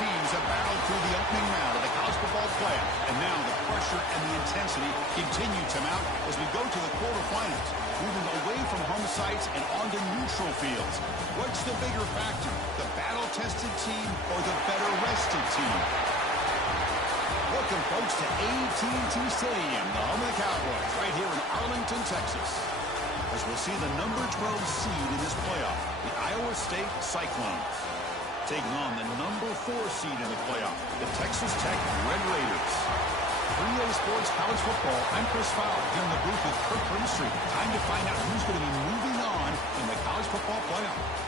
teams have battled through the opening round of the college football playoff, and now the pressure and the intensity continue to mount as we go to the quarterfinals, moving away from home sites and onto neutral fields. What's the bigger factor, the battle-tested team or the better-rested team? Welcome, folks, to AT&T Stadium, the home of the Cowboys, right here in Arlington, Texas, as we'll see the number 12 seed in this playoff, the Iowa State Cyclones, taking on the number 4 seed in the playoff, the Texas Tech Red Raiders. 3A Sports College Football, I'm Chris Fowler, here in the booth with Kirk Brimstreet. Time to find out who's going to be moving on in the college football playoff.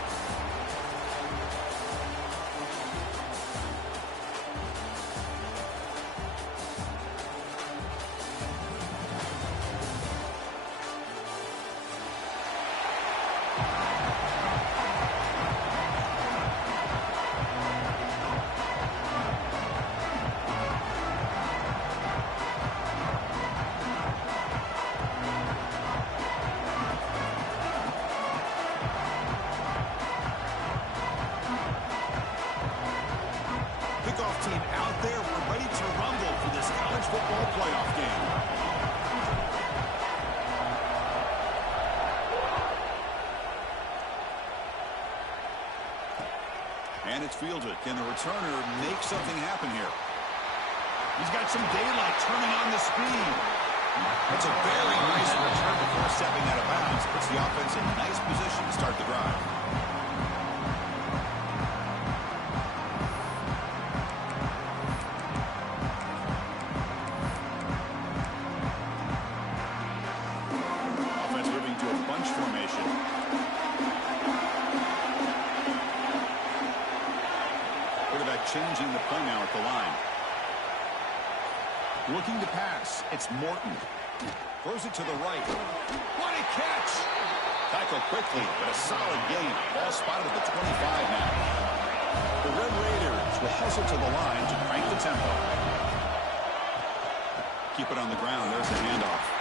Team out there, we're ready to rumble for this college football playoff game. And it's fielded. Can the returner make something happen here? He's got some daylight, turning on the speed. That's a very nice return before stepping out of bounds. Puts the offense in a nice position to start the drive. Changing the play now at the line. Looking to pass. It's Morton. Throws it to the right. What a catch! Tackle quickly, but a solid gain. Ball spotted at the 25 now. The Red Raiders will hustle to the line to crank the tempo. Keep it on the ground. There's the handoff.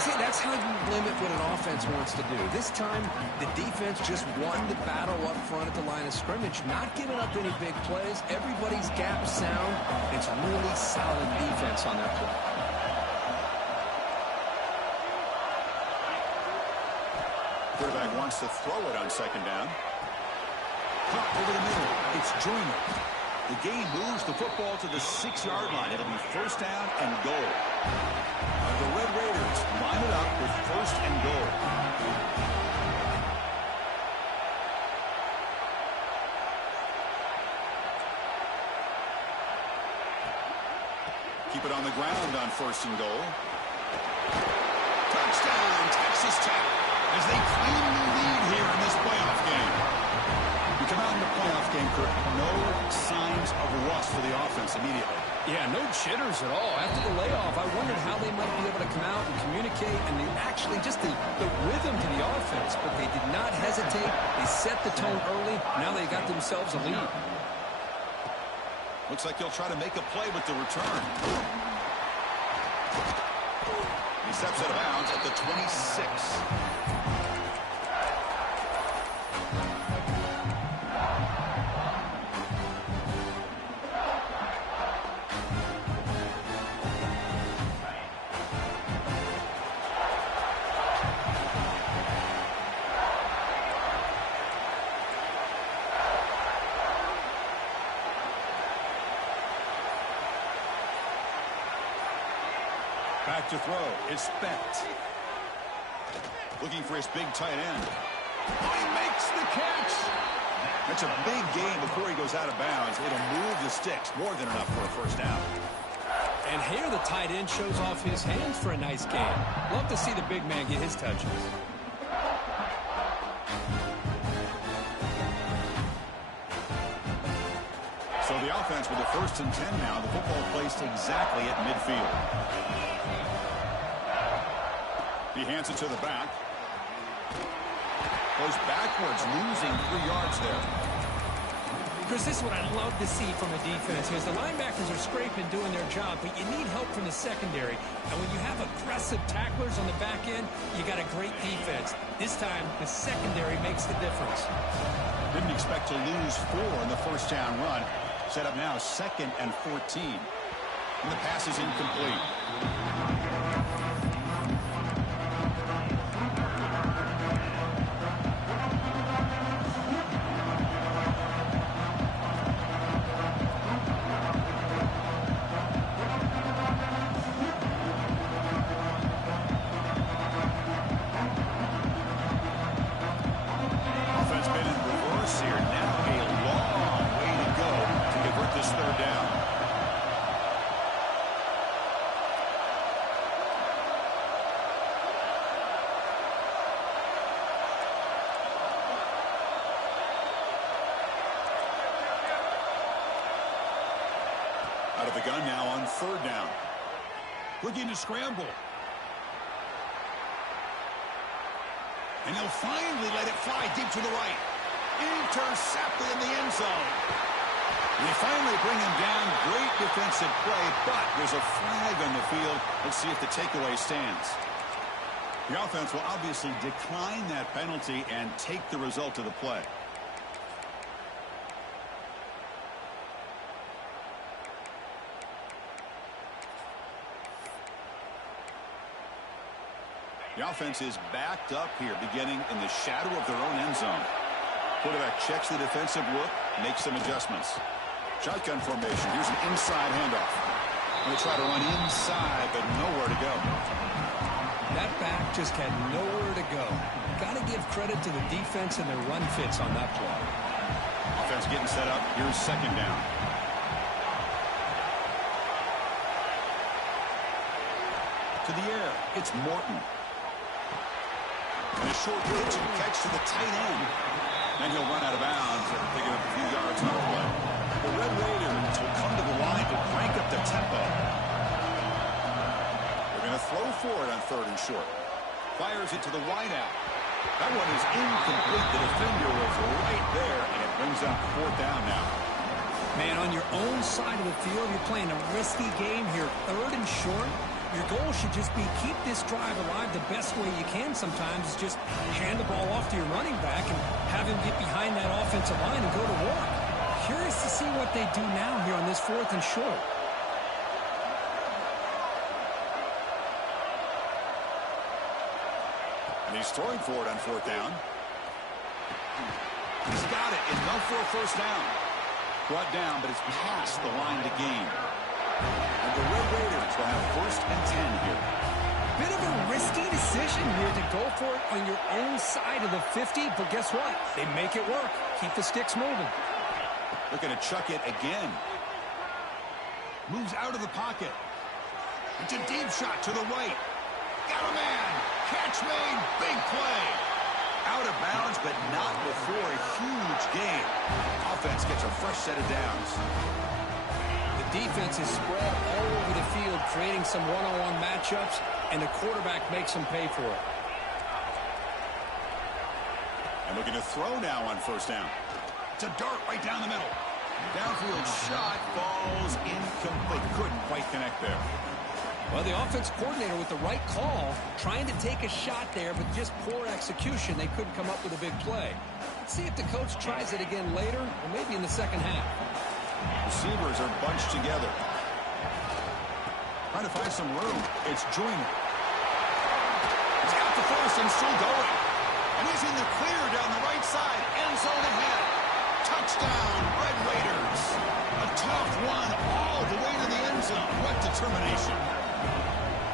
See, that's how you limit what an offense wants to do. This time, the defense just won the battle up front at the line of scrimmage, not giving up any big plays. Everybody's gap sound. It's really solid defense on that play. Quarterback wants to throw it on second down. Caught over the middle. It's Joyner. The game moves the football to the 6-yard line. It'll be first down and goal. The Red Raiders line it up with first and goal. Keep it on the ground on first and goal. Touchdown, Texas Tech, as they claim the lead here in this playoff game. You come out in the playoff game, Kirk, no signs of rust for the offense immediately. Yeah, no jitters at all. After the layoff, I wondered how they might be able to come out and communicate and actually just the rhythm to the offense. But they did not hesitate. They set the tone early. Now they got themselves a lead. Looks like they'll try to make a play with the return. He steps out of bounds at the 26. Back to throw. It's Specht. Looking for his big tight end. Oh, he makes the catch. That's a big gain before he goes out of bounds. It'll move the sticks. More than enough for a first down. And here the tight end shows off his hands for a nice gain. Love to see the big man get his touches. So the offense with the first and 10 now. The football placed exactly at midfield. He hands it to the back. Goes backwards, losing 3 yards there. Chris, this is what I love to see from a defense. Because the linebackers are scraping, doing their job, but you need help from the secondary. And when you have aggressive tacklers on the back end, you got a great defense. This time, the secondary makes the difference. Didn't expect to lose 4 in the first down run. Set up now 2nd and 14. And the pass is incomplete. Offense been in reverse here. Now a long way to go to convert this 3rd down. Out of the gun now on 3rd down. Looking to scramble. And he'll finally let it fly deep to the right. Intercepted in the end zone. And they finally bring him down. Great defensive play, but there's a flag on the field. Let's see if the takeaway stands. The offense will obviously decline that penalty and take the result of the play. The offense is backed up here, beginning in the shadow of their own end zone. Quarterback checks the defensive look, makes some adjustments. Shotgun formation. Here's an inside handoff. Going to try to run inside, but nowhere to go. That back just had nowhere to go. Got to give credit to the defense and their run fits on that play. Offense getting set up. Here's 2nd down. To the air. It's Morton. And a short pitch and catch to the tight end. Then he'll run out of bounds, picking up a few yards on the play. The Red Raiders will come to the line to crank up the tempo. They're going to throw for it on 3rd and short. Fires it to the wideout. That one is incomplete. The defender was right there, and it brings up 4th down now. Man, on your own side of the field, you're playing a risky game here. 3rd and short. Your goal should just be keep this drive alive the best way you can sometimes. Is just hand the ball off to your running back and have him get behind that offensive line and go to work. Curious to see what they do now here on this 4th and short. And he's throwing for it on 4th down. He's got it. Enough for a 1st down. Brought down, but it's past the line to gain. And the Red Raiders will have 1st and 10 here. Bit of a risky decision here to go for it on your own side of the 50, but guess what? They make it work. Keep the sticks moving. Looking to chuck it again. Moves out of the pocket. It's a deep shot to the right. Got a man. Catch made. Big play. Out of bounds, but not before a huge gain. Offense gets a fresh set of downs. The defense is spread all over the field, creating some one-on-one matchups, and the quarterback makes them pay for it. And looking to throw now on 1st down. It's a dart right down the middle. Downfield shot falls incomplete. Couldn't quite connect there. Well, the offense coordinator with the right call, trying to take a shot there, but just poor execution. They couldn't come up with a big play. Let's see if the coach tries it again later, or maybe in the 2nd half. Receivers are bunched together. Trying to find some room. It's Joyner. He's got the first and still going. And he's in the clear down the right side. End zone ahead. Touchdown, Red Raiders. A tough one all the way to the end zone. What determination.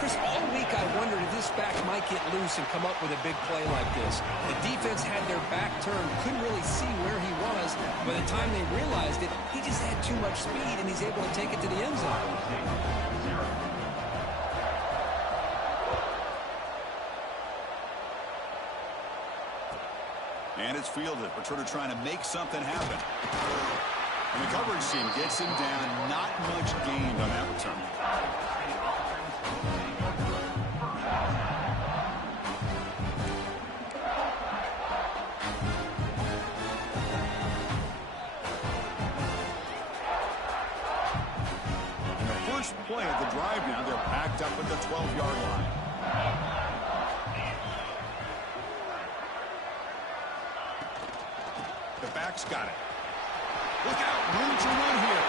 Chris, all week I wondered if this back might get loose and come up with a big play like this. The defense had their back turned, couldn't really see where he was. By the time they realized it, he just had too much speed, and he's able to take it to the end zone. And it's fielded. Returner trying to make something happen. And the coverage team gets him down. Not much gained on that return. play of the drive now. They're packed up at the 12-yard line. The back's got it. Look out, room to run here.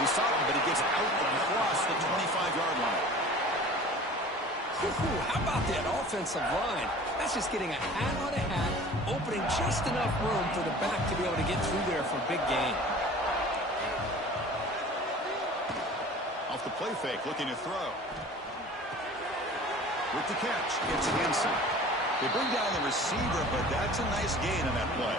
He's solid, but he gets out across the 25-yard line. How about that offensive line? That's just getting a hat on a hat, opening just enough room for the back to be able to get through there for a big gain. Off the play fake, looking to throw. With the catch, it's Hansen. They bring down the receiver, but that's a nice gain on that play.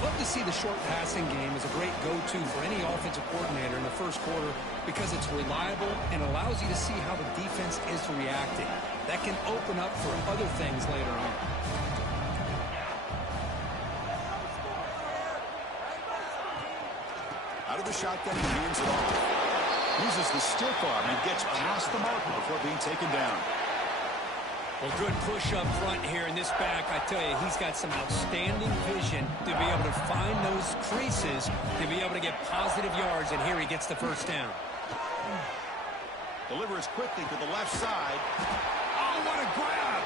Love to see the short passing game as a great go-to for any offensive coordinator in the first quarter because it's reliable and allows you to see how the defense is reacting. That can open up for other things later on. Out of the shotgun, he hands it off. Uses the stiff arm and gets past the marker before being taken down. Well, good push up front here in this back. I tell you, he's got some outstanding vision to be able to find those creases, to be able to get positive yards, and here he gets the first down. Delivers quickly to the left side. Oh, what a grab!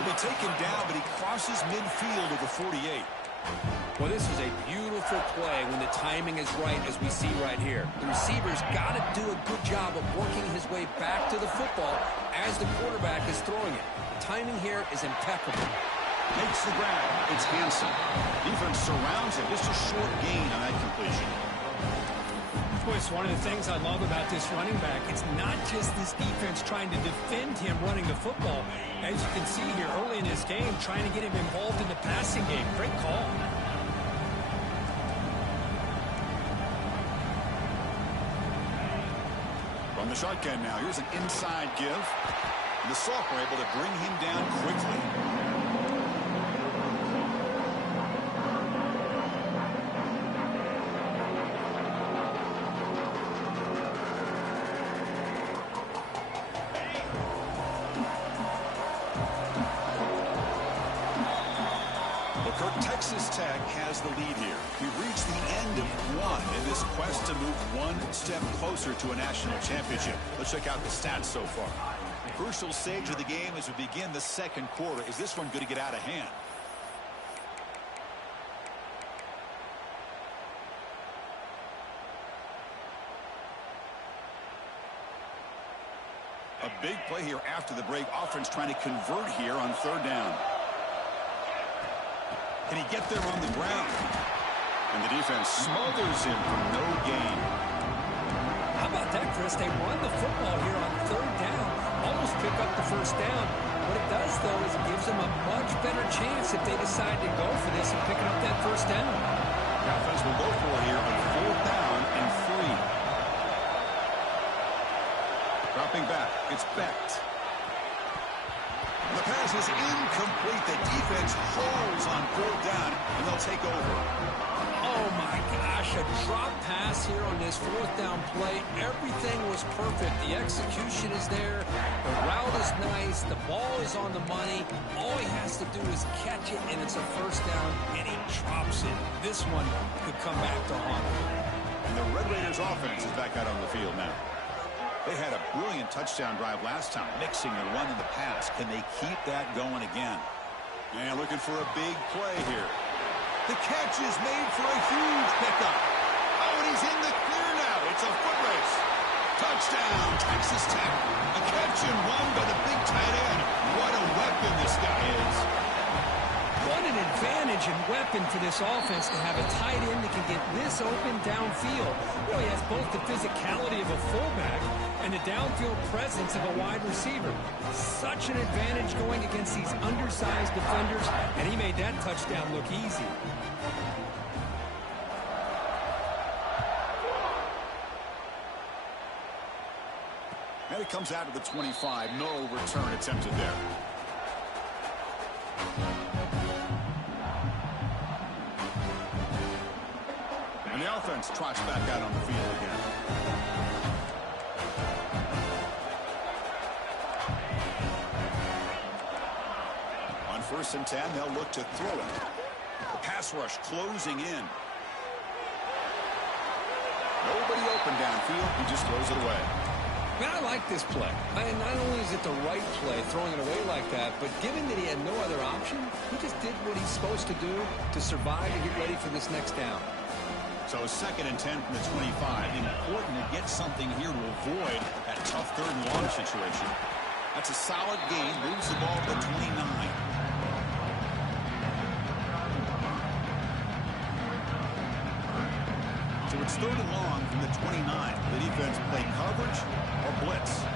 He'll be taken down, but he crosses midfield of the 48. Well, this is a beautiful play when the timing is right, as we see right here. The receiver's got to do a good job of working his way back to the football as the quarterback is throwing it. The timing here is impeccable. Makes the grab. It's Hansen. Defense surrounds him. Just a short gain on that completion. Boy, it's one of the things I love about this running back. It's not just this defense trying to defend him running the football. As you can see here early in this game, trying to get him involved in the passing game. Great call. From the shotgun now, here's an inside give. And the Soft were able to bring him down quickly. Texas Tech has the lead here. We've reached the end of one in this quest to move one step closer to a national championship. Let's check out the stats so far. Crucial stage of the game as we begin the second quarter. Is this one going to get out of hand? A big play here after the break. Offense trying to convert here on third down. Can he get there on the ground? And the defense smothers him for no gain. How about that, Chris? They run the football here on third down. Almost pick up the first down. What it does, though, is it gives them a much better chance if they decide to go for this and picking up that first down. The offense will go for it here on fourth down and 3. Dropping back. It's Becht. The pass is incomplete. The defense holds on fourth down, and they'll take over. Oh, my gosh, a drop pass here on this fourth down play. Everything was perfect. The execution is there. The route is nice. The ball is on the money. All he has to do is catch it, and it's a first down, and he drops it. This one could come back to haunt him. And the Red Raiders offense is back out on the field now. They had a brilliant touchdown drive last time, mixing the run and the pass. Can they keep that going again? And looking for a big play here. The catch is made for a huge pickup. Oh, and he's in the clear now. It's a foot race. Touchdown, Texas Tech. A catch and run by the big tight end. What a weapon this guy is. What an advantage and weapon for this offense to have a tight end that can get this open downfield. Really has both the physicality of a fullback and the downfield presence of a wide receiver. Such an advantage going against these undersized defenders, and he made that touchdown look easy. And it comes out of the 25. No return attempted there. And the offense trots back out on the field again. On 1st and 10, they'll look to throw it. The pass rush closing in. No nobody open downfield. He just throws it away. Man, I like this play. Not only is it the right play, throwing it away like that, but given that he had no other option, he just did what he's supposed to do to survive and get ready for this next down. So 2nd and 10 from the 25. Important to get something here to avoid that tough 3rd and long situation. That's a solid gain. Moves the ball to the 29. So it's 3rd and long from the 29. The defense play coverage or blitz.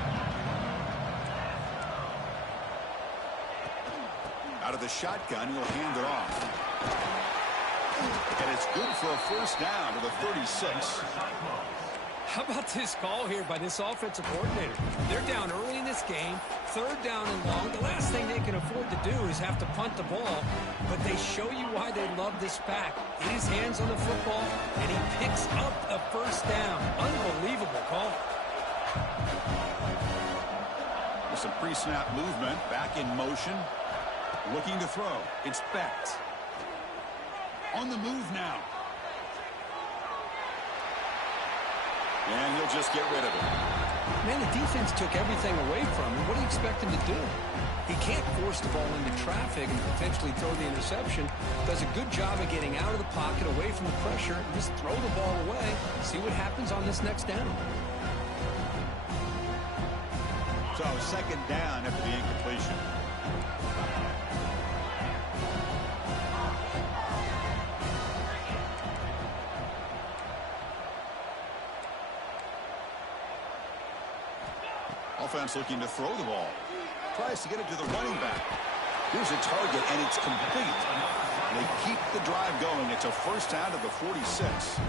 Out of the shotgun, he'll hand it off. And it's good for a 1st down to the 36. How about this call here by this offensive coordinator? They're down early in this game, 3rd down and long. The last thing they can afford to do is have to punt the ball, but they show you why they love this back. Get his hands on the football, and he picks up a 1st down. Unbelievable call. With some pre-snap movement, back in motion, looking to throw. It's Becht. On the move now. And he'll just get rid of it. Man, the defense took everything away from him. What do you expect him to do? He can't force the ball into traffic and potentially throw the interception. Does a good job of getting out of the pocket, away from the pressure, and just throw the ball away. See what happens on this next down. So 2nd down after the incompletion. Offense looking to throw the ball. Tries to get it to the running back. Here's a target, and it's complete. They keep the drive going. It's a 1st down to the 46.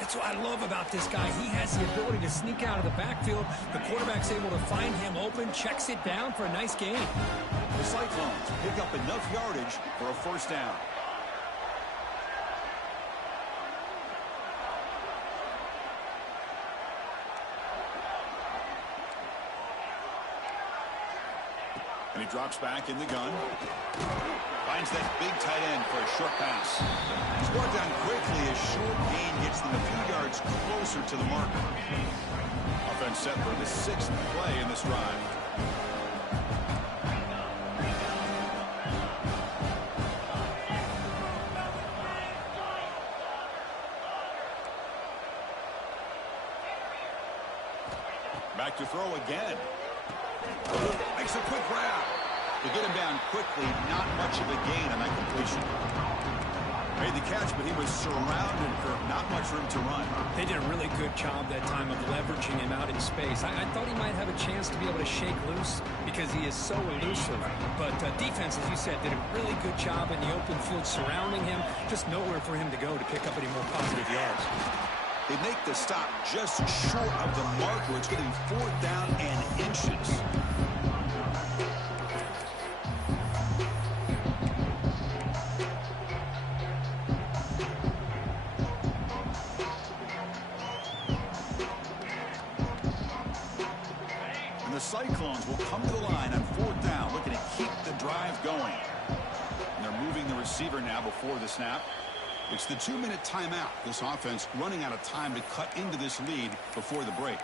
That's what I love about this guy. He has the ability to sneak out of the backfield. The quarterback's able to find him open, checks it down for a nice gain. The Cyclones pick up enough yardage for a 1st down. And he drops back in the gun. Finds that big tight end for a short pass. He's brought down quickly. A short gain gets them a few yards closer to the marker. Offense set for the 6th play in this drive. Back to throw again. Makes a quick grab. To get him down quickly, not much of a gain on that completion. Made the catch, but he was surrounded for not much room to run. They did a really good job that time of leveraging him out in space. I thought he might have a chance to be able to shake loose because he is so elusive. But defense, as you said, did a really good job in the open field surrounding him. Just nowhere for him to go to pick up any more positive yards. They make the stop just short of the mark where it's getting 4th down and inches. And the Cyclones will come to the line on 4th down, looking to keep the drive going. And they're moving the receiver now before the snap. It's the 2-minute timeout. This offense running out of time to cut into this lead before the break.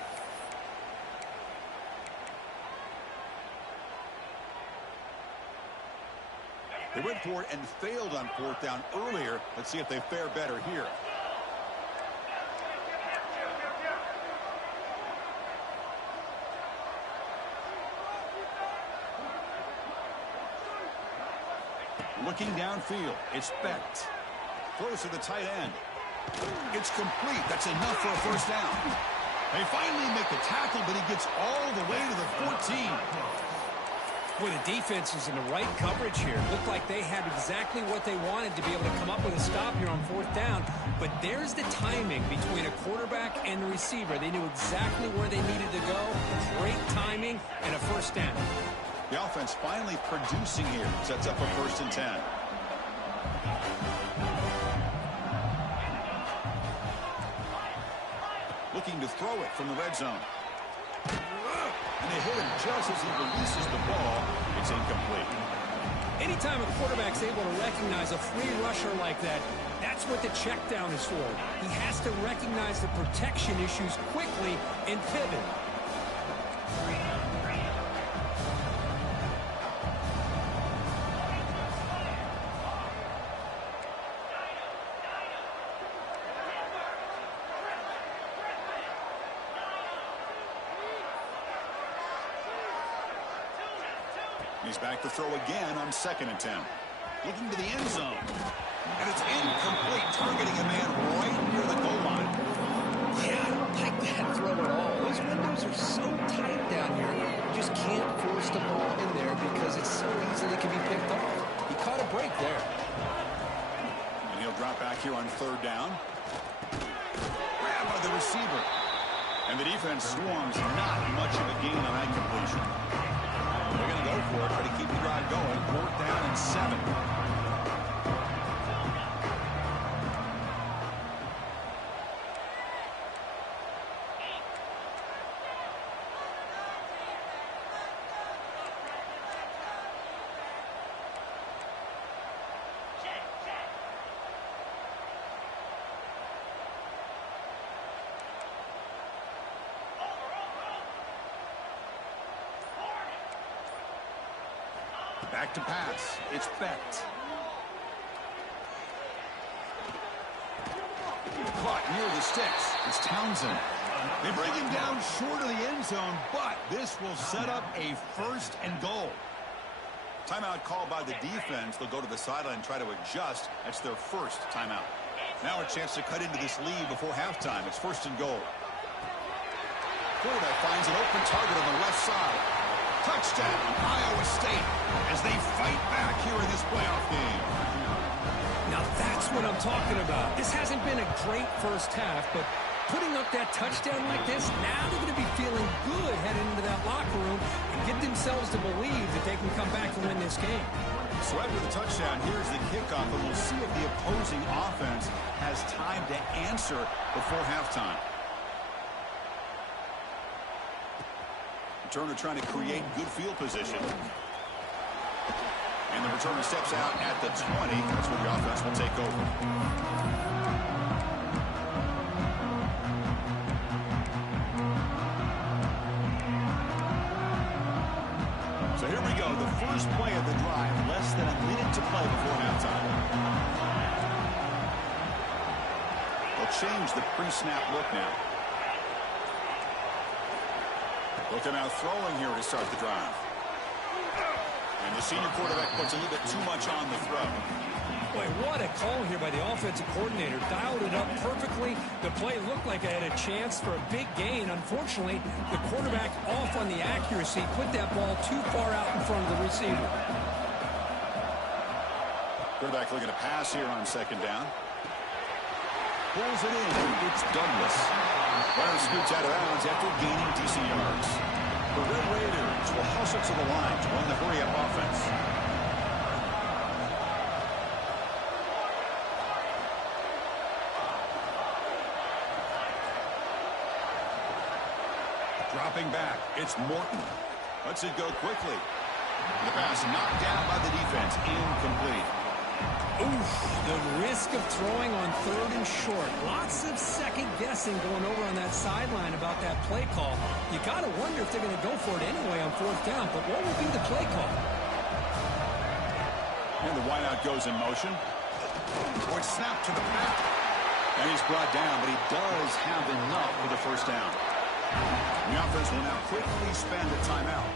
They went for it and failed on 4th down earlier. Let's see if they fare better here. Looking downfield, it's Becht. Throws to the tight end. It's complete. That's enough for a 1st down. They finally make the tackle, but he gets all the way to the 14. Boy, the defense was in the right coverage here. Looked like they had exactly what they wanted to be able to come up with a stop here on 4th down. But there's the timing between a quarterback and the receiver. They knew exactly where they needed to go. Great timing and a 1st down. The offense finally producing here. Sets up a 1st and 10. Looking to throw it from the red zone. And they hit him just as he releases the ball. It's incomplete. Anytime a quarterback's able to recognize a free rusher like that, that's what the check down is for. He has to recognize the protection issues quickly and pivot. He's back to throw again on 2nd and 10. Looking to the end zone. And it's incomplete, targeting a man right near the goal line. Yeah, I don't like that throw at all. Those windows are so tight down here. You just can't force the ball in there because it so easily can be picked off. He caught a break there. And he'll drop back here on 3rd down. Grab by the receiver. And the defense swarms not much of a gain on that completion. They're going to go for it, but he keeps the drive going. 4th down and 7. Back to pass. It's Becht. Caught near the sticks. It's Townsend. They bring him down short of the end zone, but this will set up a 1st and goal. Timeout called by the defense. They'll go to the sideline and try to adjust. That's their 1st timeout. Now a chance to cut into this lead before halftime. It's 1st and goal. Quarterback finds an open target on the left side. Touchdown, Iowa State, as they fight back here in this playoff game. Now that's what I'm talking about. This hasn't been a great first half, but putting up that touchdown like this, now they're going to be feeling good heading into that locker room and get themselves to believe that they can come back and win this game. So after the touchdown, here's the kickoff, and we'll see if the opposing offense has time to answer before halftime. Returner trying to create good field position. And the returner steps out at the 20. That's where the offense will take over. So here we go. The first play of the drive. Less than a minute to play before halftime. They'll change the pre-snap look now. Looking out throwing here to start the drive. And the senior quarterback puts a little bit too much on the throw. Boy, what a call here by the offensive coordinator. Dialed it up perfectly. The play looked like it had a chance for a big gain. Unfortunately, the quarterback off on the accuracy, put that ball too far out in front of the receiver. Quarterback looking to pass here on 2nd down. Pulls it in. It's Douglas. Runner scoots out of bounds after gaining decent yards. The Red Raiders will hustle to the line to run the hurry-up offense. Dropping back, it's Morton. Lets it go quickly. The pass knocked down by the defense. Incomplete. Oof, the risk of throwing on 3rd and short. Lots of second-guessing going over on that sideline about that play call. You got to wonder if they're going to go for it anyway on 4th down, but what will be the play call? And the wideout goes in motion. Boy, snap to the back. And he's brought down, but he does have enough for the 1st down. The offense will now quickly spend a timeout.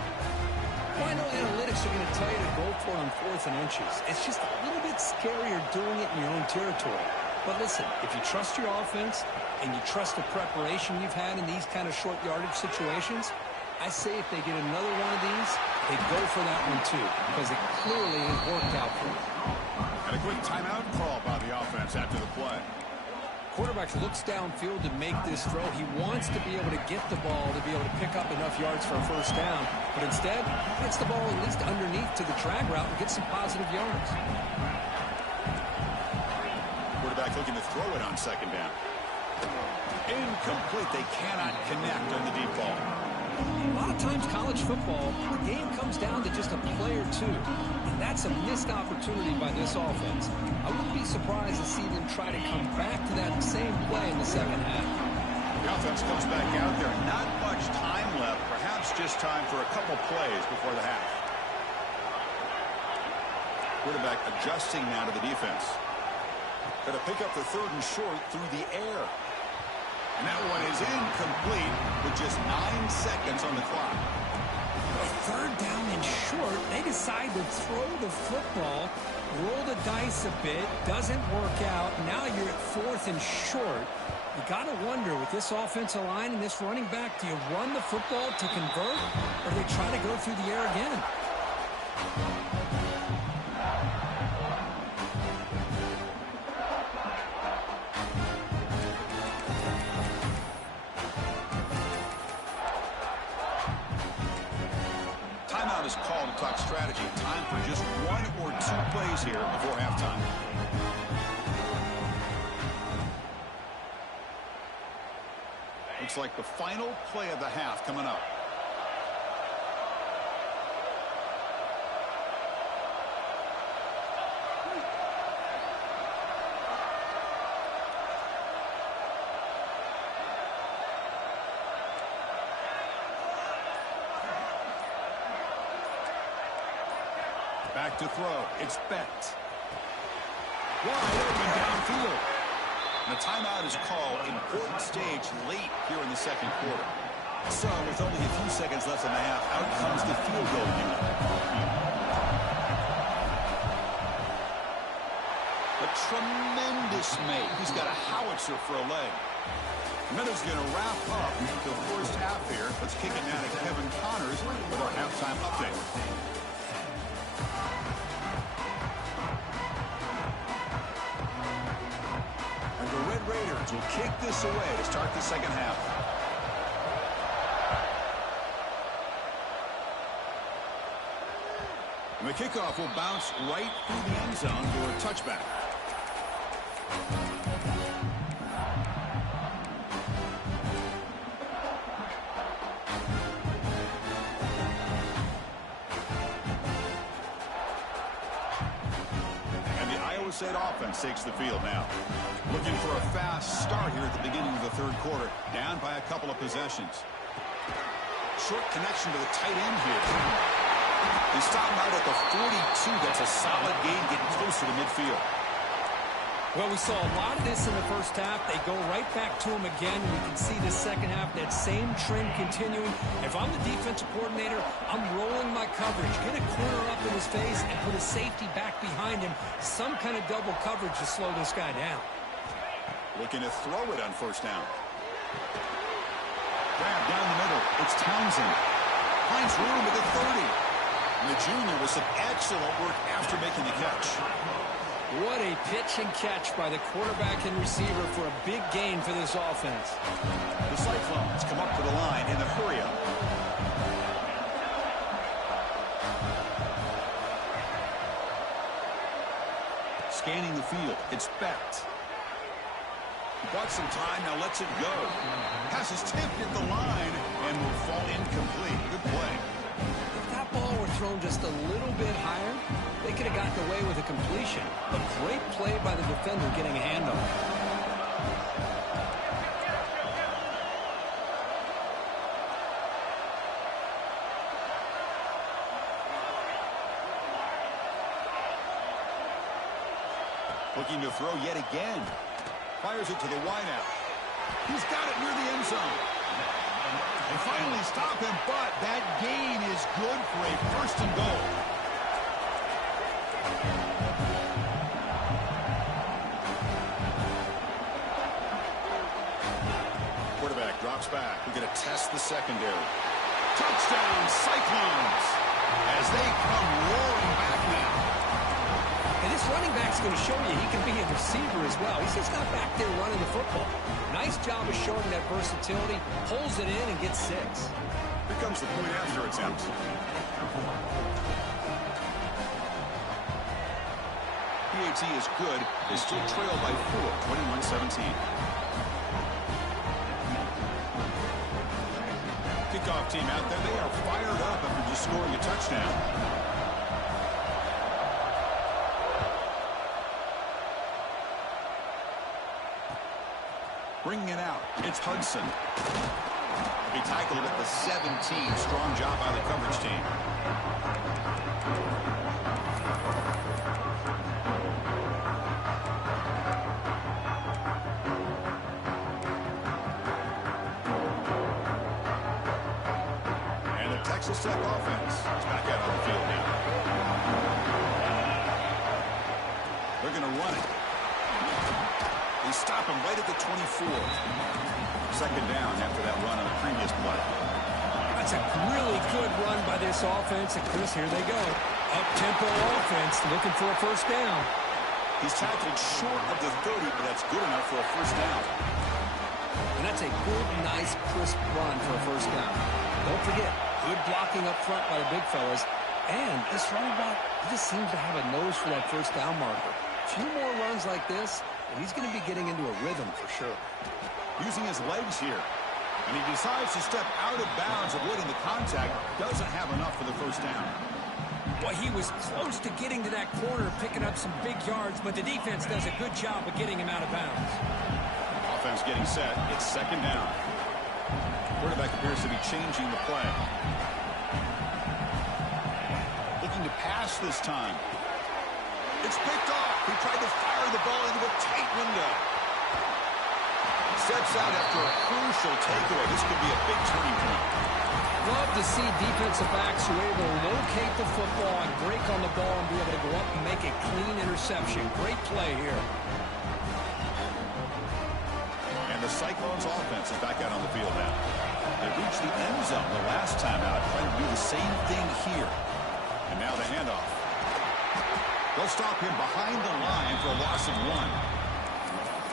Well, I know analytics are going to tell you to go for it on 4th and inches. It's just a little bit scarier doing it in your own territory. But listen, if you trust your offense and you trust the preparation you've had in these kind of short yardage situations, I say if they get another one of these, they go for that one too, because it clearly has worked out for them. And a quick timeout call by the offense after the play. Quarterback looks downfield to make this throw. He wants to be able to get the ball to be able to pick up enough yards for a 1st down, but instead gets the ball at least underneath to the drag route and gets some positive yards. Quarterback looking to throw it on 2nd down. Incomplete. They cannot connect on the deep ball. A lot of lot of times college football, the game comes down to just a play or two. And that's a missed opportunity by this offense. I wouldn't be surprised to see them try to come back to that same play in the second half. The offense comes back out there. Not much time left. Perhaps just time for a couple plays before the half. Quarterback adjusting now to the defense. Going to pick up the 3rd and short through the air. And that one is incomplete with just 9 seconds on the clock. 3rd down and short. They decide to throw the football, roll the dice a bit, doesn't work out. Now you're at 4th and short. You got to wonder, with this offensive line and this running back, do you run the football to convert, or do they try to go through the air again? Timeout is called to talk strategy. Time for just 1 or 2 plays here before halftime. Looks like the final play of the half coming up. Back to throw. It's Becht. Wide open downfield. And the timeout is called. Important stage late here in the second quarter. So with only a few seconds left in the half, out comes the field goal unit. A tremendous make. He's got a howitzer for a leg. Miller's going to wrap up the first half here. Let's kick it now to Kevin Connors with our halftime update. And the Red Raiders will kick this away to start the second half. And the kickoff will bounce right through the end zone for a touchback. State offense takes the field now. Looking for a fast start here at the beginning of the third quarter. Down by a couple of possessions. Short connection to the tight end here. He's stopping out at the 42. That's a solid gain getting closer to midfield. Well, we saw a lot of this in the first half. They go right back to him again. We can see the second half, that same trend continuing. If I'm the defensive coordinator, I'm rolling my coverage. Get a corner up in his face and put a safety back behind him. Some kind of double coverage to slow this guy down. Looking to throw it on first down. Grab down the middle. It's Townsend. Finds room at the 30. And the junior with some excellent work after making the catch. What a pitch and catch by the quarterback and receiver for a big gain for this offense. The Cyclones come up to the line in the hurry-up. Scanning the field. It's Becht. Bought some time, now lets it go. Pass is tipped at the line and will fall incomplete. Good play. If that ball were thrown just a little bit higher, they could have gotten away with a completion. A great play by the defender getting a hand on it. Looking to throw yet again. Fires it to the wideout. He's got it near the end zone. They finally stop him, but that gain is good for a first and goal. Quarterback drops back. We're going to test the secondary. Touchdown, Cyclones, as they come roaring back now. And this running back's going to show you he can be a receiver as well. He's just not back there running the football. Nice job of showing that versatility. Pulls it in and gets 6. Here comes the point after attempt. PAT is good. They still trail by 4, 21-17. kickoff team out there. They are fired up after just scoring a touchdown. Bringing it out, it's Hudson. He tackled it at the 17. Strong job by the coverage team. And the Texas Tech offense is back out on the field now. They're going to run it. They stop him right at the 24. Second down after that run on the previous play. That's a really good run by this offense. And, Chris, here they go. Up-tempo offense looking for a first down. He's tackled short of the 30, but that's good enough for a first down. And that's a good, nice, crisp run for a first down. Don't forget, good blocking up front by the big fellas. And this running back, he just seems to have a nose for that first down marker. A few more runs like this, and he's going to be getting into a rhythm for sure. Using his legs here. And he decides to step out of bounds, avoiding the contact. Doesn't have enough for the first down. Boy, he was close to getting to that corner, picking up some big yards, but the defense does a good job of getting him out of bounds. Offense getting set. It's second down. Quarterback appears to be changing the play. Looking to pass this time. It's picked off. He tried to fire the ball into a tight window. Steps out after a crucial takeaway. This could be a big turning point. Love to see defensive backs who are able to locate the football and break on the ball and be able to go up and make a clean interception. Great play here. And the Cyclones offense is back out on the field now. They reached the end zone the last time out, trying to do the same thing here. And now the handoff. They'll stop him behind the line for a loss of 1.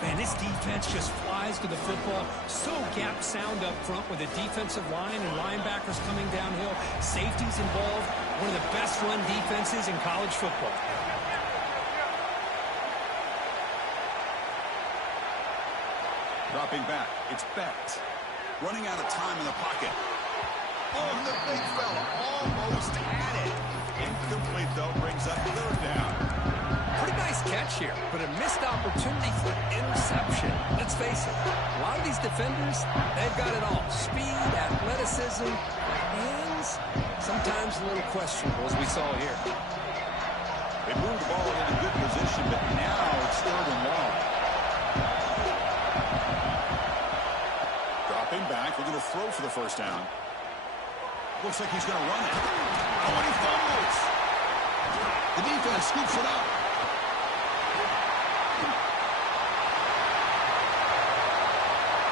Man, this defense just flies to the football. So gap sound up front with a defensive line and linebackers coming downhill. Safeties involved. One of the best run defenses in college football. Dropping back, it's Becht. Running out of time in the pocket. Oh, the big fella almost had it. Incomplete, though, brings up third down. Pretty nice catch here, but a missed opportunity for interception. Let's face it, a lot of these defenders, they've got it all. Speed, athleticism, hands, sometimes a little questionable, as we saw here. They moved the ball into good position, but now it's third and long. Dropping back, looking to throw for the first down. Looks like he's going to run it. Oh, and he fumbles. The defense scoops it up.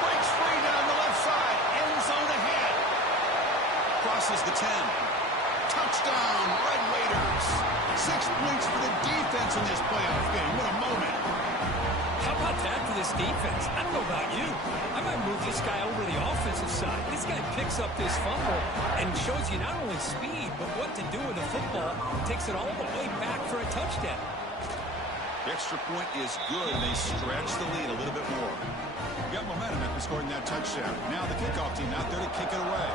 Breaks free down the left side. End zone ahead. Crosses the 10. Touchdown, Red Raiders. 6 points for the defense in this playoff game. What a moment. How about that for this defense? I don't know about you. I might move this guy over to the offensive side. This guy picks up this fumble and shows you not only speed, but what to do with the football. Takes it all the way back for a touchdown. The extra point is good, and they stretch the lead a little bit more. Got momentum after scoring that touchdown. Now the kickoff team out there to kick it away.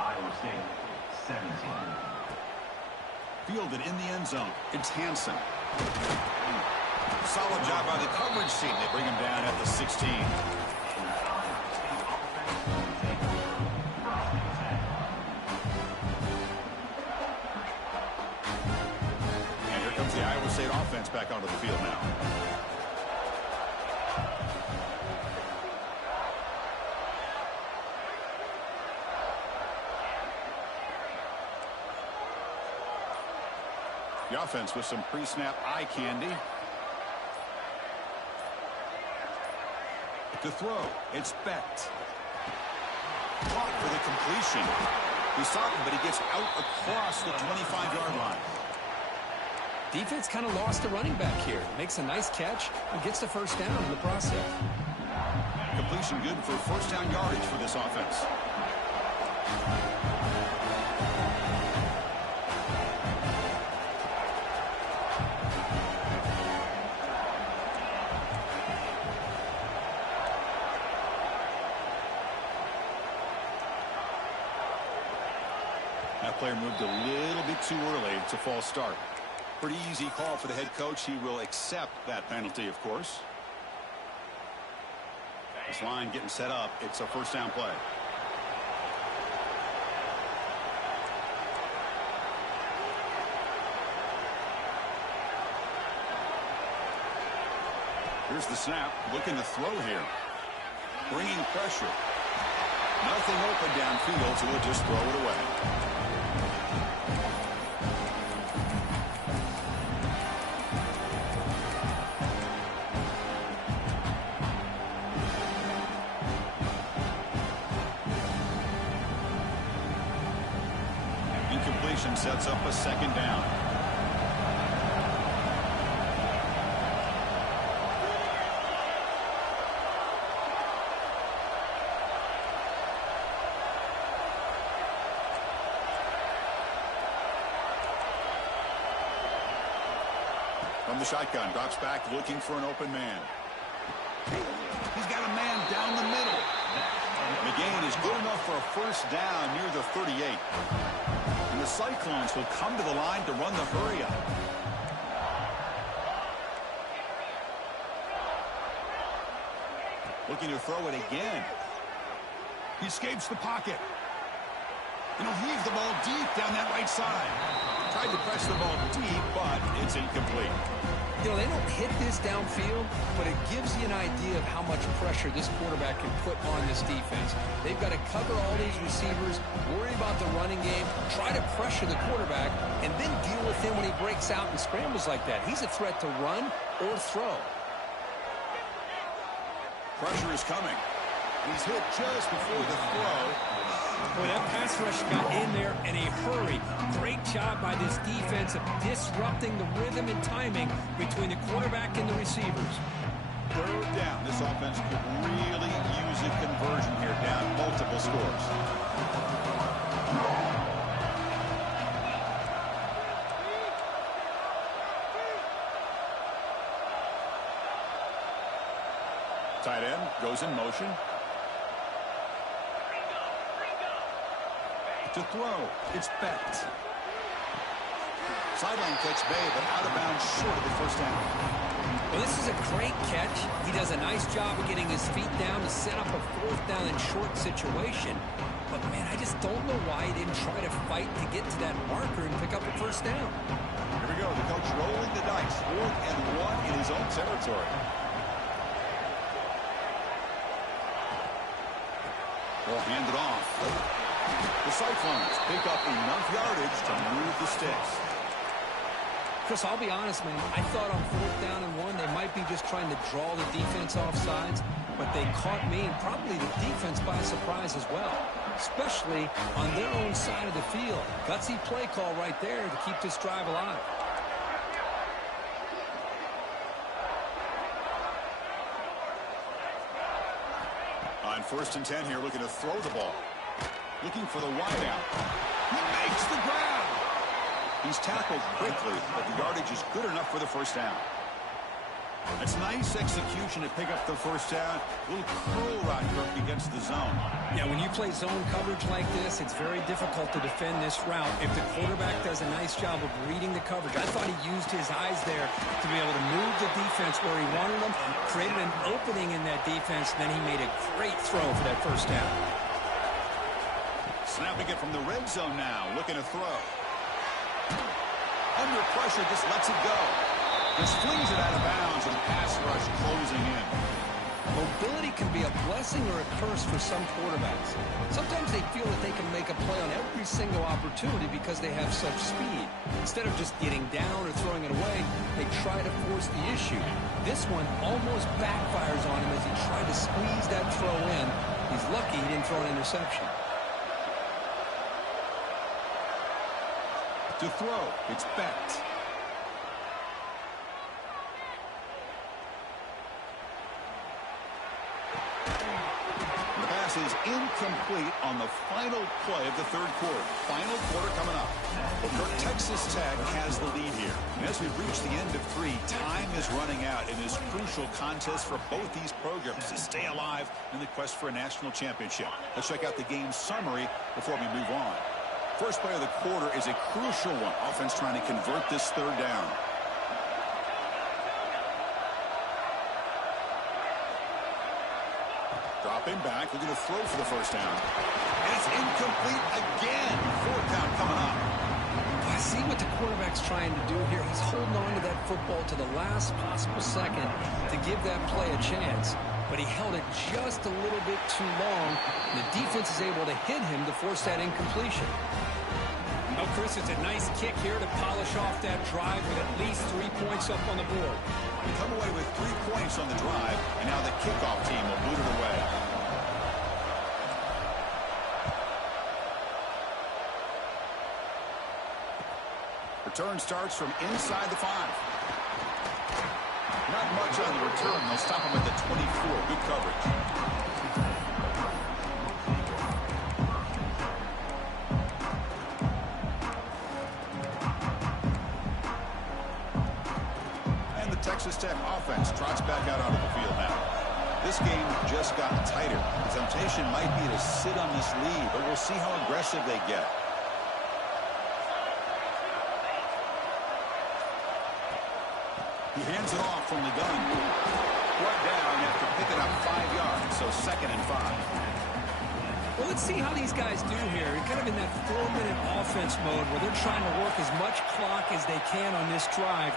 Iowa State, 17. Fielded in the end zone. It's Hansen. Solid job by the coverage team. They bring him down at the 16. And here comes the Iowa State offense back onto the field now. The offense with some pre-snap eye candy. To throw, it's Becht. Caught for the completion. He saw him, but he gets out across the 25-yard line. Defense kind of lost the running back here. Makes a nice catch and gets the first down in the process. Completion good for first down yardage for this offense. That player moved a little bit too early. It's a false start. Pretty easy call for the head coach. He will accept that penalty, of course. This line getting set up. It's a first down play. Here's the snap. Looking to throw here. Bringing pressure. Nothing open downfield, so he'll just throw it away. Incompletion sets up a second down. From the shotgun, drops back looking for an open man. He's got a man down the middle. The gain is good enough for a first down near the 38. And the Cyclones will come to the line to run the hurry up. Looking to throw it again. He escapes the pocket. And he'll heave the ball deep down that right side. Tried to press the ball deep, but it's incomplete. You know, they don't hit this downfield, but it gives you an idea of how much pressure this quarterback can put on this defense. They've got to cover all these receivers, worry about the running game, try to pressure the quarterback, and then deal with him when he breaks out and scrambles like that. He's a threat to run or throw. Pressure is coming. He's hit just before the throw. Boy, that pass rush got in there in a hurry. Great job by this defense of disrupting the rhythm and timing between the quarterback and the receivers. Third down. This offense could really use a conversion here, down multiple scores. Tight end goes in motion. To throw, it's Beck. Sideline catch made, but out of bounds short of the first down. Well, this is a great catch. He does a nice job of getting his feet down to set up a fourth down and short situation. But, man, I just don't know why he didn't try to fight to get to that marker and pick up a first down. Here we go. The coach rolling the dice. 4th and 1 in his own territory. Ball handed off. The Cyclones pick up enough yardage to move the sticks. Chris, I'll be honest, man. I thought on 4th down and 1 they might be just trying to draw the defense off sides, but they caught me and probably the defense by surprise as well, especially on their own side of the field. Gutsy play call right there to keep this drive alive. On 1st and 10 here, looking to throw the ball. Looking for the wideout. He makes the grab. He's tackled quickly, but the yardage is good enough for the first down. That's nice execution to pick up the first down. A little curl route against the zone. Yeah, when you play zone coverage like this, it's very difficult to defend this route if the quarterback does a nice job of reading the coverage. I thought he used his eyes there to be able to move the defense where he wanted them, created an opening in that defense, and then he made a great throw for that first down. Snapping it from the red zone now, looking to throw. Under pressure, just lets it go. Just flings it out of bounds, and pass rush closing in. Mobility can be a blessing or a curse for some quarterbacks. Sometimes they feel that they can make a play on every single opportunity because they have such speed. Instead of just getting down or throwing it away, they try to force the issue. This one almost backfires on him as he tried to squeeze that throw in. He's lucky he didn't throw an interception. To throw, it's Beck. The pass is incomplete on the final play of the third quarter. Final quarter coming up. Texas Tech has the lead here. And as we reach the end of 3, time is running out in this crucial contest for both these programs to stay alive in the quest for a national championship. Let's check out the game summary before we move on. First play of the quarter is a crucial one. Offense trying to convert this third down. Dropping back, looking to throw for the first down. And it's incomplete again. Fourth down coming up. I see what the quarterback's trying to do here. He's holding on to that football to the last possible second to give that play a chance. But he held it just a little bit too long. And the defense is able to hit him to force that incompletion. Well, Chris, it's a nice kick here to polish off that drive with at least 3 points up on the board. We come away with 3 points on the drive, and now the kickoff team will boot it away. Return starts from inside the 5. Not much on the return. They'll stop him at the 24. Good coverage. Texas Tech offense trots back out onto the field now. This game just got tighter. The temptation might be to sit on this lead, but we'll see how aggressive they get. He hands it off from the gun. Brought down after picking up 5 yards, so 2nd and 5. Well, let's see how these guys do here. They're kind of in that 4-minute offense mode where they're trying to work as much clock as they can on this drive.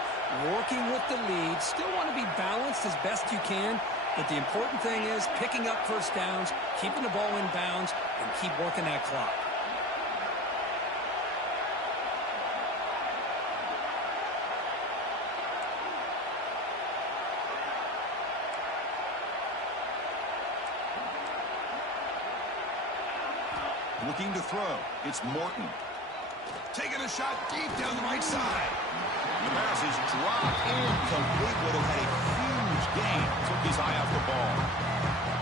Working with the lead. Still want to be balanced as best you can. But the important thing is picking up first downs, keeping the ball in bounds, and keep working that clock. Looking to throw. It's Morton. Taking a shot deep down the right side. The pass is dropped incomplete. Would have had a huge gain. Took his eye off the ball.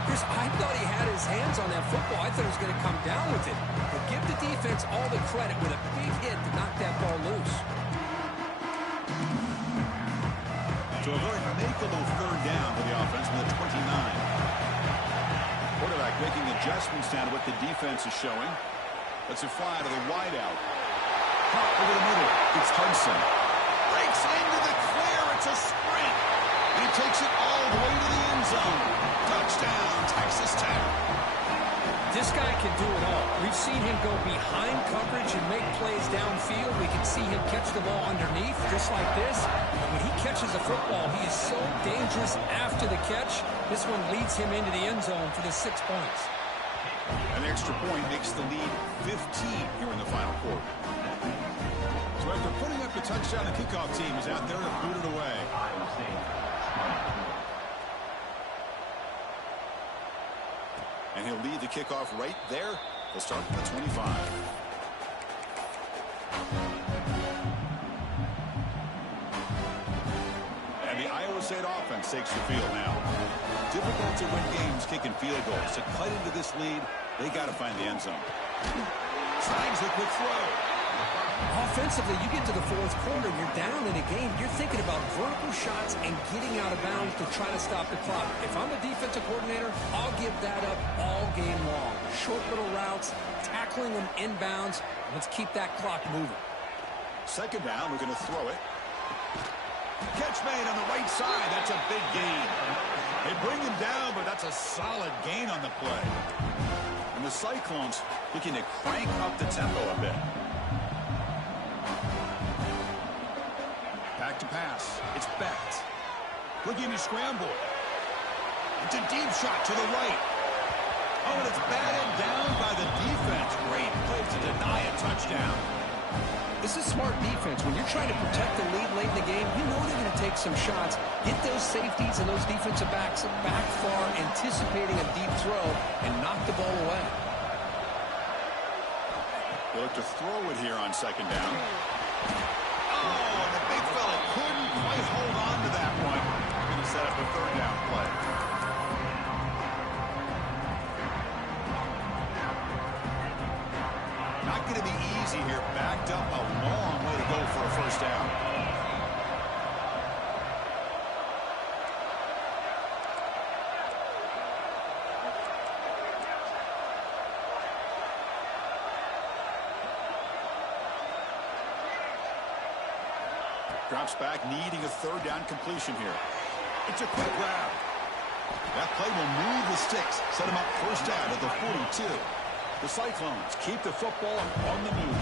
Chris, I thought he had his hands on that football. I thought he was going to come down with it. But give the defense all the credit with a big hit to knock that ball loose. So a very makeable third down for the offense from the 29. Quarterback making adjustments down to what the defense is showing. Let's it fly to the wideout. Pop over the middle. It's Hudson. Breaks into the clear. It's a sprint. And he takes it all the way to the end zone. Touchdown, Texas Tech. This guy can do it all. We've seen him go behind coverage and make plays downfield. We can see him catch the ball underneath, just like this. And when he catches a football, he is so dangerous after the catch. This one leads him into the end zone for the 6 points. An extra point makes the lead 15 here in the final quarter. So after putting up the touchdown, the kickoff team is out there to boot it away. And he'll lead the kickoff right there. He'll start at the 25. And the Iowa State offense takes the field now. Difficult to win games kicking field goals. To cut into this lead, they got to find the end zone. Slides a quick throw. Offensively, you get to the fourth quarter, you're down in a game. You're thinking about vertical shots and getting out of bounds to try to stop the clock. If I'm a defensive coordinator, I'll give that up all game long. Short little routes, tackling them inbounds. Let's keep that clock moving. Second down, we're going to throw it. Catch made on the right side. That's a big gain. They bring him down, but that's a solid gain on the play. And the Cyclones looking to crank up the tempo a bit. Back to pass. It's Becht. Looking to scramble. It's a deep shot to the right. Oh, and it's batted down by the defense. Great play to deny a touchdown. This is smart defense. When you're trying to protect the lead late in the game, you know they're going to take some shots. Get those safeties and those defensive backs back far, anticipating a deep throw, and knock the ball away. They look to throw it here on second down. Oh, and the big fella couldn't quite hold on to that one. They're going to set up a third down play. Not going to be easy here. Backed up a long way to go for a first down. Drops back, needing a third down completion here. It's a quick grab. That play will move the sticks, set him up first down at the 42. The Cyclones keep the football on the move.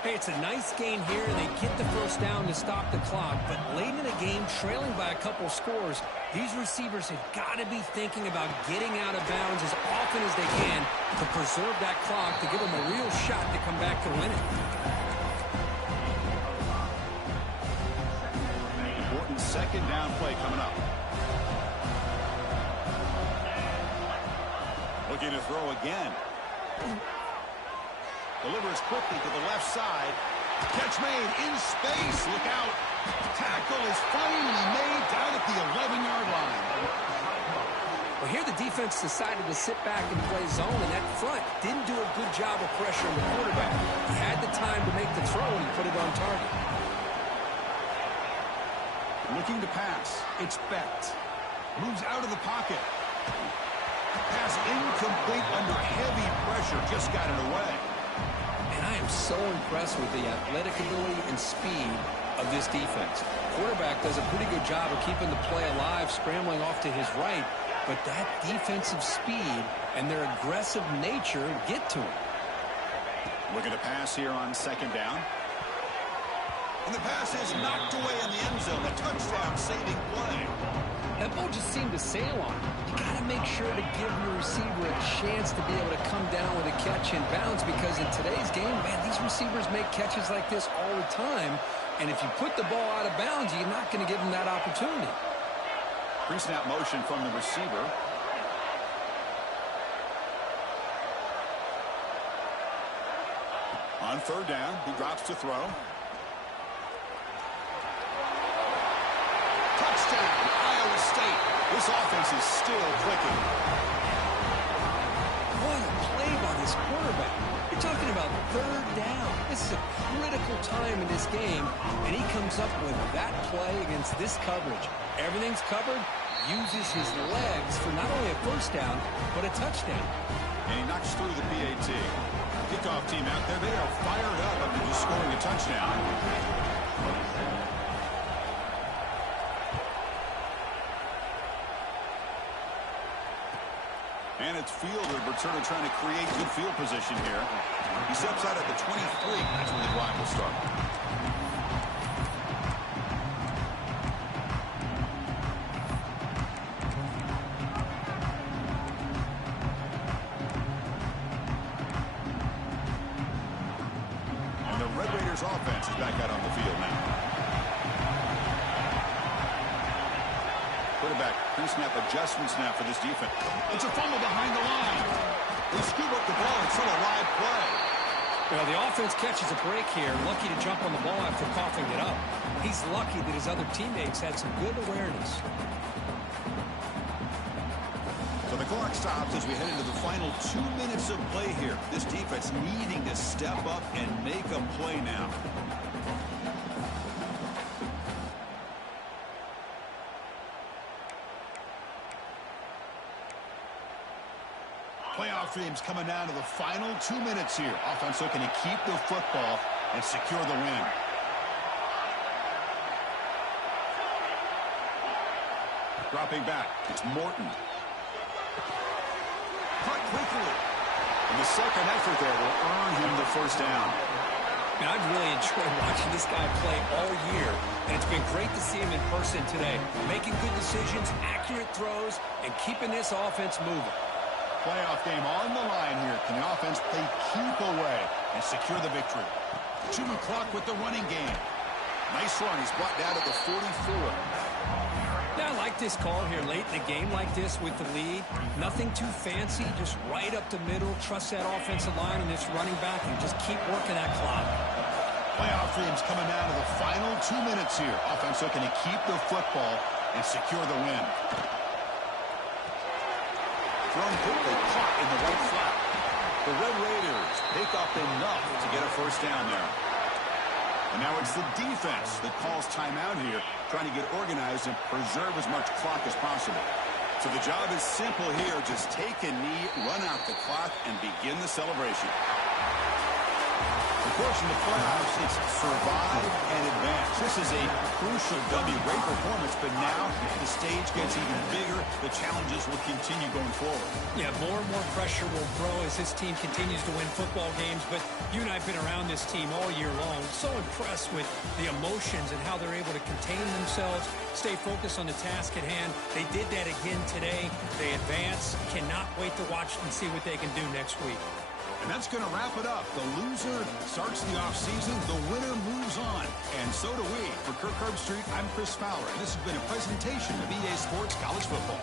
Hey, it's a nice gain here, and they get the first down to stop the clock. But late in the game, trailing by a couple scores, these receivers have got to be thinking about getting out of bounds as often as they can to preserve that clock, to give them a real shot to come back to win it. Important second down play coming up. Looking to throw again. Delivers quickly to the left side. Catch made in space. Look out. Tackle is finally made down at the 11-yard line. Well, here the defense decided to sit back and play zone, and that front didn't do a good job of pressuring the quarterback. He had the time to make the throw, and he put it on target. Looking to pass. It's Becht. Moves out of the pocket. Pass incomplete under heavy pressure. Just got it away. And I am so impressed with the athletic ability and speed of this defense. Quarterback does a pretty good job of keeping the play alive, scrambling off to his right, but that defensive speed and their aggressive nature get to him. Looking to pass here on second down. And the pass is knocked away in the end zone. A touchdown-saving play. That ball just seemed to sail on him. You got to make sure to give your receiver a chance to be able to come down with a catch and bounce, because in today's game, man, these receivers make catches like this all the time. And if you put the ball out of bounds, you're not going to give them that opportunity. Pre-snap motion from the receiver. On third down, he drops to throw. Touchdown, Iowa State. This offense is still clicking. What a play by this quarterback. You're talking about third down. This is a critical time in this game, and he comes up with that play against this coverage. Everything's covered, uses his legs for not only a first down, but a touchdown. And he knocks through the PAT. Kickoff team out there, they are fired up after just scoring a touchdown. And it's Fielder, Berterna trying to create good field position here. He steps out at the 23. That's when the drive will start. And the Red Raiders offense is back out on the field now. Quarterback pre-snap adjustment snap for this defense. It's a fumble behind the line. They scoop up the ball. It's still a live play. Well, the offense catches a break here, lucky to jump on the ball after coughing it up. He's lucky that his other teammates had some good awareness. So the clock stops as we head into the final 2 minutes of play here. This defense needing to step up and make a play now. Playoff dreams coming down to the final 2 minutes here. Offense looking to keep the football and secure the win. Dropping back, it's Morton. Cut quickly. And the second effort there will earn him the first down. Now, I've really enjoyed watching this guy play all year, and it's been great to see him in person today. Making good decisions, accurate throws, and keeping this offense moving. Playoff game on the line here. Can the offense play keep away and secure the victory? 2 o'clock with the running game. Nice run. He's brought down to the 44. Yeah, I like this call here late in the game like this with the lead. Nothing too fancy, just right up the middle. Trust that offensive line and this running back and just keep working that clock. Playoff dreams coming down to the final 2 minutes here. Offense looking to keep the football and secure the win. Thrown quickly, caught in the right flat. The Red Raiders pick up enough to get a first down there. And now it's the defense that calls timeout here, trying to get organized and preserve as much clock as possible. So the job is simple here. Just take a knee, run out the clock, and begin the celebration. Of course, in the playoffs, it's survive and advance. This is a crucial W. Great performance, but now the stage gets even bigger. The challenges will continue going forward. Yeah, more and more pressure will grow as this team continues to win football games. But you and I have been around this team all year long. So impressed with the emotions and how they're able to contain themselves, stay focused on the task at hand. They did that again today. They advance. Cannot wait to watch and see what they can do next week. And that's going to wrap it up. The loser starts the offseason. The winner moves on. And so do we. For Kirk Herbstreit, I'm Chris Fowler. And this has been a presentation of EA Sports College Football.